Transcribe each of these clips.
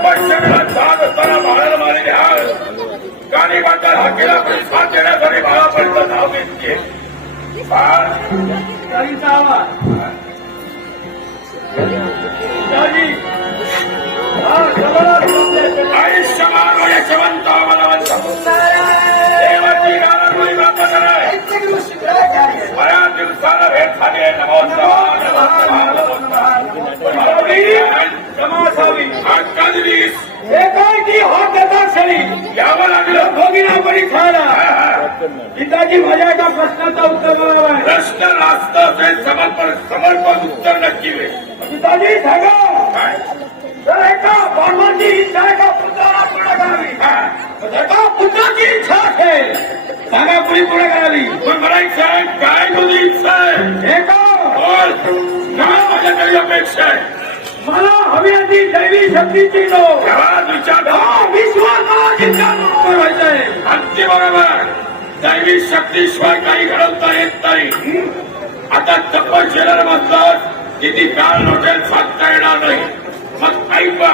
तपश्चर्याला जात असताना बाळाला मारे घ्या गाणी बांधतात हाकेला प्रतिसाद देण्यासाठी बाळापर्यंत नाव घेतली आयुष्यमान यशवंत बलवंत देवाची गाणी बऱ्याच दिवसाला भेट झाली आहे यावं लागलं भोगिनापरी खायला पिताजी माझ्या एका प्रश्नाचा उत्तर मिळाला प्रश्न रास्त असेल समर्पण उत्तर नक्की मिळेल पिताजी सांगा जर एका ब्राह्मणाची इच्छा एका पुत्राला पूर्ण करावी एका पुत्राची इच्छा असेल सांगा पुढे पूर्ण करावी पण मला इच्छा आहे काय तुझी इच्छा आहे एका बोल काय माझ्याकडे अपेक्षा आहे मला हवी आधी दैवी शक्तीची विचार आहे अगदी बरोबर दैवी शक्तीशिवाय काही घडवता येत नाही आता तपश्चर्याला बसलास किती काळ नोटेल सांगता येणार नाही मग ऐका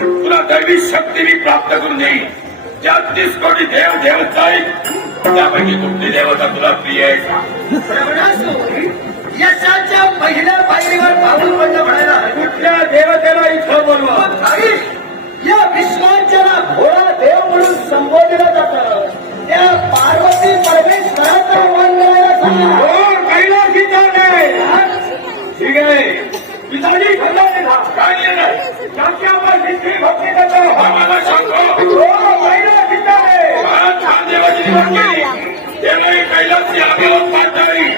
तुला दैवी शक्ती मी प्राप्त करून देईन ज्यात 30 कोटी देव देवता आहेत त्यापैकी कुठली देवता तुला प्रिय आहे यशाच्या पहिल्या पायरीवर पाऊल पडलं म्हणायला कुठल्या देवतेला इथं बोलवा या विश्वांच्याला भोळा देव म्हणून संबोधलं जातं त्या पार्वती परमेश्वराचा वन करायला कैलाशीचा नाही ठीक आहे पिताजी काय नाही भक्ती करतो मला सांगतो कैलाशीचा छान देवाची निवड केली त्यालाही कैलासी आम्ही पाहताही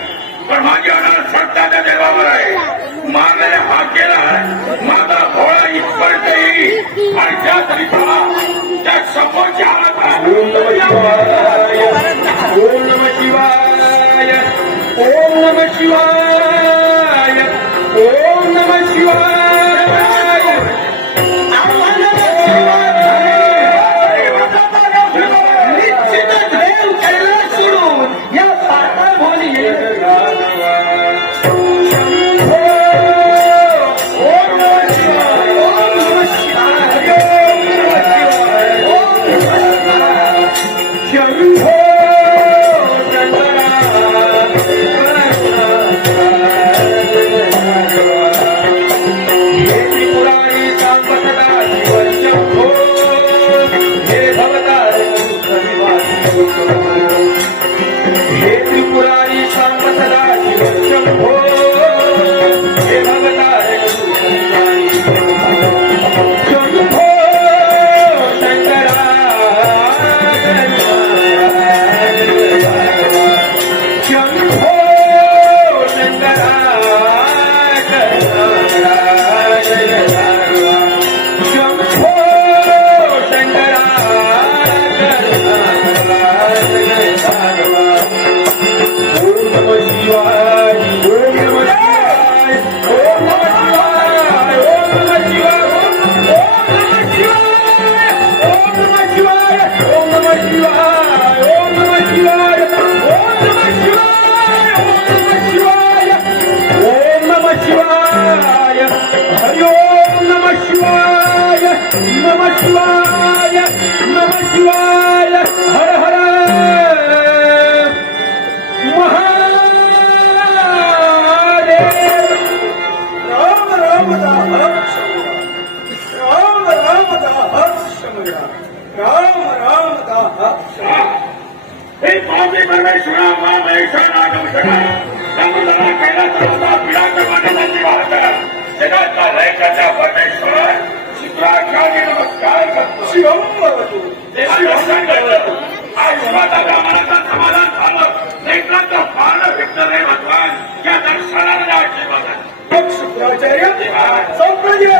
पण माझी होणार श्रद्धा त्या देवावर आहे मागणे हा केला आहे माझा भोळा इथपर्यंत येईल आणि त्या तरी त्या समोरच्या ओम नमः शिवाय ओम नमः शिवाय ओम नमः शिवाय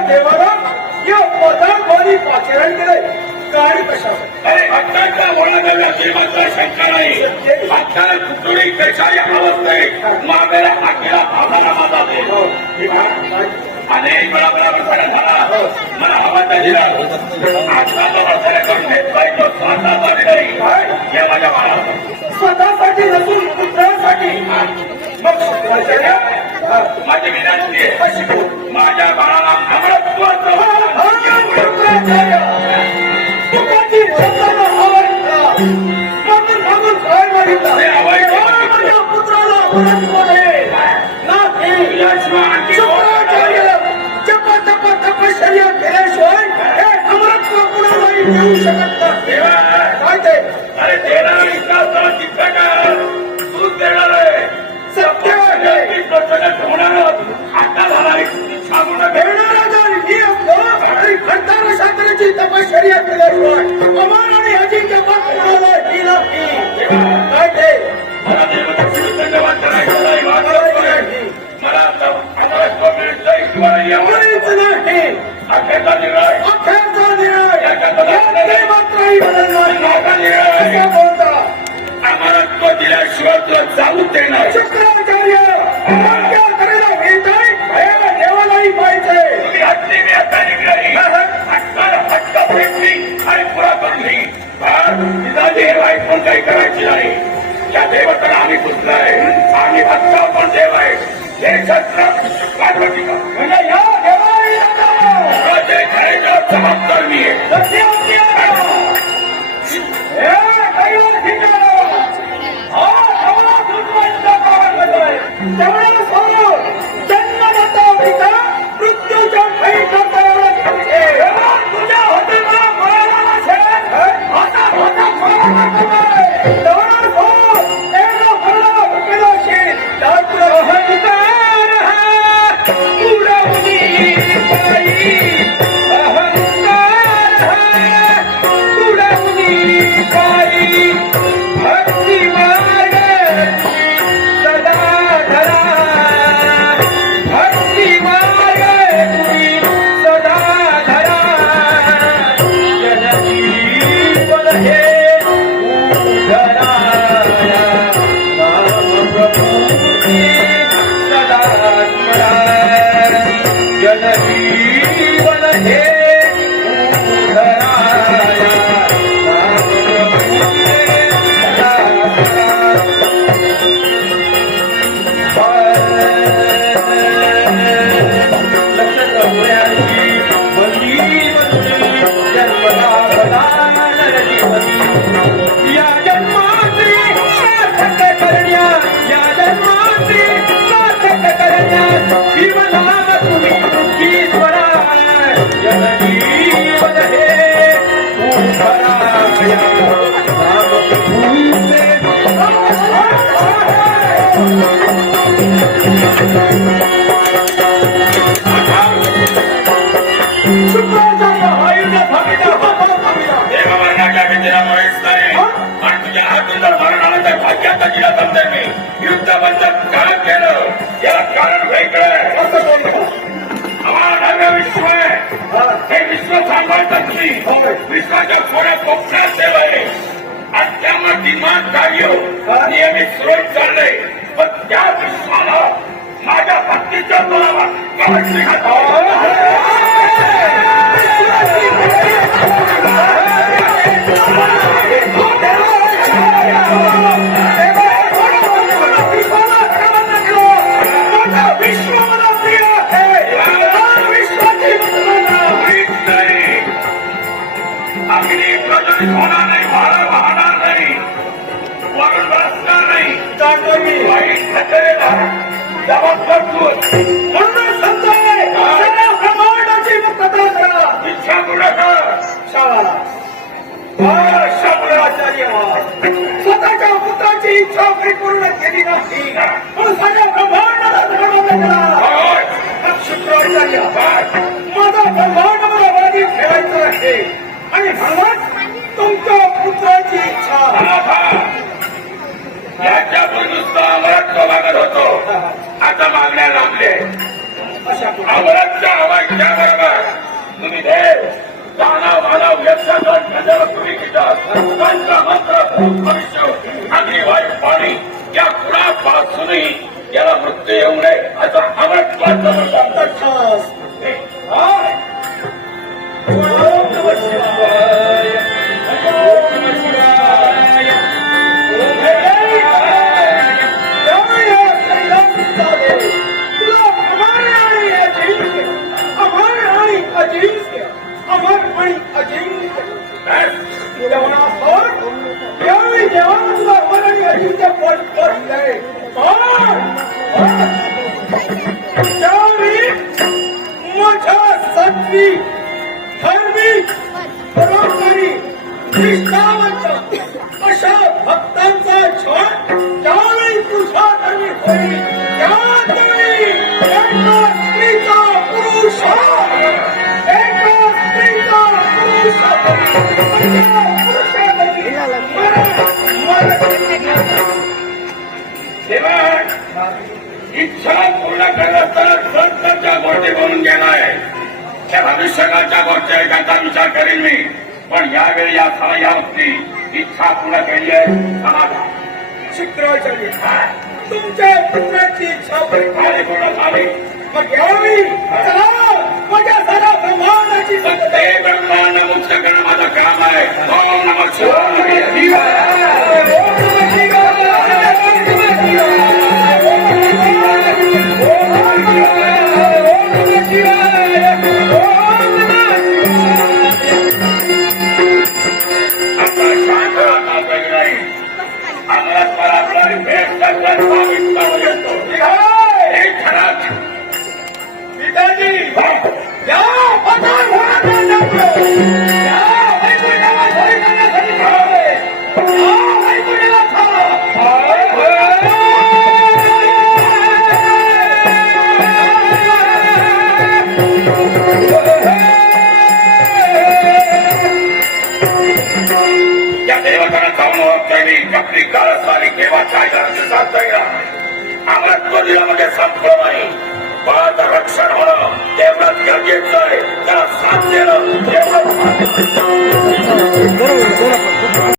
देवाला या पदार्थाने पाचारण केलंय काय कशा भक्तांच्या बोलण्याला देवाचा शंका नाही भक्ताला कुठली कशाही अवस्थेत मागायला हाकेला आधारा माझा देव अनेक वेळा बरोबर झाला मला हवा दिला या माझ्या बाळाला स्वतःसाठी नसून पुत्रासाठी मग माझी विनंती आहे माझ्या बाळाला अमरत्वाचं देऊ शकत नाही. देवा काय ते अरे देणार विकासाला तिथं का तूच देणार आहे. सत्य आहे. मी प्रसन्न होणार आता झाला सांगून घेणारा ही असतो आणि खडताना शास्त्राची तपश्चर्या केल्याशिवाय अमर आणि अजिंक्य पद कोणाला ही नाही. काय ते मला देवदक्षिण धन्यवाद करायचं नाही. मला आता मिळतं ईश्वर एवढेच नाही. अखेरचा निर्णय अखेरचा निर्णय यात मात्रही बदलणार नाही. असं बोलता अमरत्व दिल्याशिवाय तुला जाऊ देणार. शुक्राचार्य अमान्य करायला घेताय भयाला देवालाही पाहिजे. तुम्ही हत्ती मी आता निघाली हक्का फेकली आणि पुरा करून पिताजी हे वाईट पण काही करायची नाही. या देवताला आम्ही पुजलाय. आम्ही हक्का पण देव आहे. हे शस्त्र पार्वती का म्हणजे या देवालाही नका. जे खरेचं जबाबदार मी आहे. सत्य हे कैलास ठिकाण हा हवा दुर्वांचा काळ आहे. तेवढा सोडून जन्मदाता पिता मृत्यूच्या काही करता एवढा तुझ्या हॉटेलला बोलायला नसेल आता होता तेवढा सोड एकदा भरला भुकेला शेत डाक्टर अहंकार हा उडवली पायी. अहंकार हा उडवली पायी. भक्ती मार्ग सदा धरा. भक्ती मार्ग तुम्ही सदा धरा. जनजीवन हे उधरा. नामप्रभूची सदा स्मरा. जनजीवन हे उधरा. या जन्मात्री सार्थक करण्या या जन्मात्री सार्थक करण्या जीवनाम तुम्ही ईश्वरा. जनजीवन हे उधरा. शुक्राचार्य हा युद्ध थांबिता देवमरणाच्या भीतीला मुळीच नाही. आणि तुझ्या हातून जर मरण आलं तर भाग्याचा जिला समजेल मी. युद्ध बंद का केलं याला कारण वेगळं. असं बोलतो. आम्हाला नव्या विश्व आहे. हे विश्व सांभाळतात मी. विश्वाच्या थोड्या कोपऱ्यात सेव आहे. आणि त्यामुळे दिमाग कार्य नियमित सुरळीत चाललंय. पण त्या विश्वाला माझ्या भक्तीच्या तोलावर कवच अग्नी प्रज्वलित होणार नाही. वारा वाहणार नाही. वरून बसणार नाही. वाईट घटनेला जबाबदार तू. म्हणून संताय सगळ्या ब्रह्मांडाची मुक्तता करा. इच्छा पूर्ण कर. शाळा शुक्राचार्य स्वतःच्या पुत्राची इच्छा काही पूर्ण केली नाही म्हणून सगळ्या ब्रह्मांडाला धर्म करा. शुक्राचार्य माझा ब्रह्मांड मला बाजी ठेवायचं आहे आणि म्हणून तुमच्या पुत्राची इच्छा. याच्यापूर्वी नुसतं अमरात मागत होतो. आता मागण्या लागले. अशा अमरातच्या आवाजच्या बरोबर तुम्ही देव दानव मानव यक्षाचा नजर तुम्ही घेतात. त्यांचा मात्र भविष्य अग्नी वायू पाणी या कुणापासूनही याला मृत्यू येऊ नये असा अमरत्वाचा तथास्तु. ओम नमः शिवाय. ओम नमः शिवाय. ओम तुला अमर आणि अजिंक्य अमर आणि अजिंक्य अमर आणि अजिंक्य तुला म्हणा यावेळी देवानं तुला अमर आणि अजिंक्य पद दिलंय. त्यावेळी माझ्या सात्विक धार्मिक परोपकारी निष्ठावंत अशा भक्तांचा छळ ज्यावेळी तुझ्या धर्मी होईल त्यावेळी एका स्त्रीचा पुरुष एका स्त्रीचा पुरुष इच्छा पूर्ण करत सत्तरच्या गोष्टी बोलून गेलाय त्या भविष्यकाळच्या गोष्टी ऐकायचा विचार करेन मी पण यावेळी या वक्ती इच्छा पूर्ण केली आहे समाधान शुक्राचार्य तुमच्या पुत्राची इच्छा झाली पूर्ण झाली मग यावेळी चला माझ्या साऱ्या ब्रह्मांडाची ते ब्रह्मांड मुक्त करणं माझं काम आहे ओम नमः शिवाय पिताजी या पतार होणार नको या वैकुंठाला घरी जाण्यासाठी थांबे या वैकुंठाला या देवताला जाऊन ओळखतोय मी आपली कारस्थानी केव्हा काय करायचं सांगता येईल अमृतपुरीमध्ये संपलं नाही बाळाचं रक्षण होणं तेवढंच गरजेचं आहे त्याला साथ देणं तेवढंच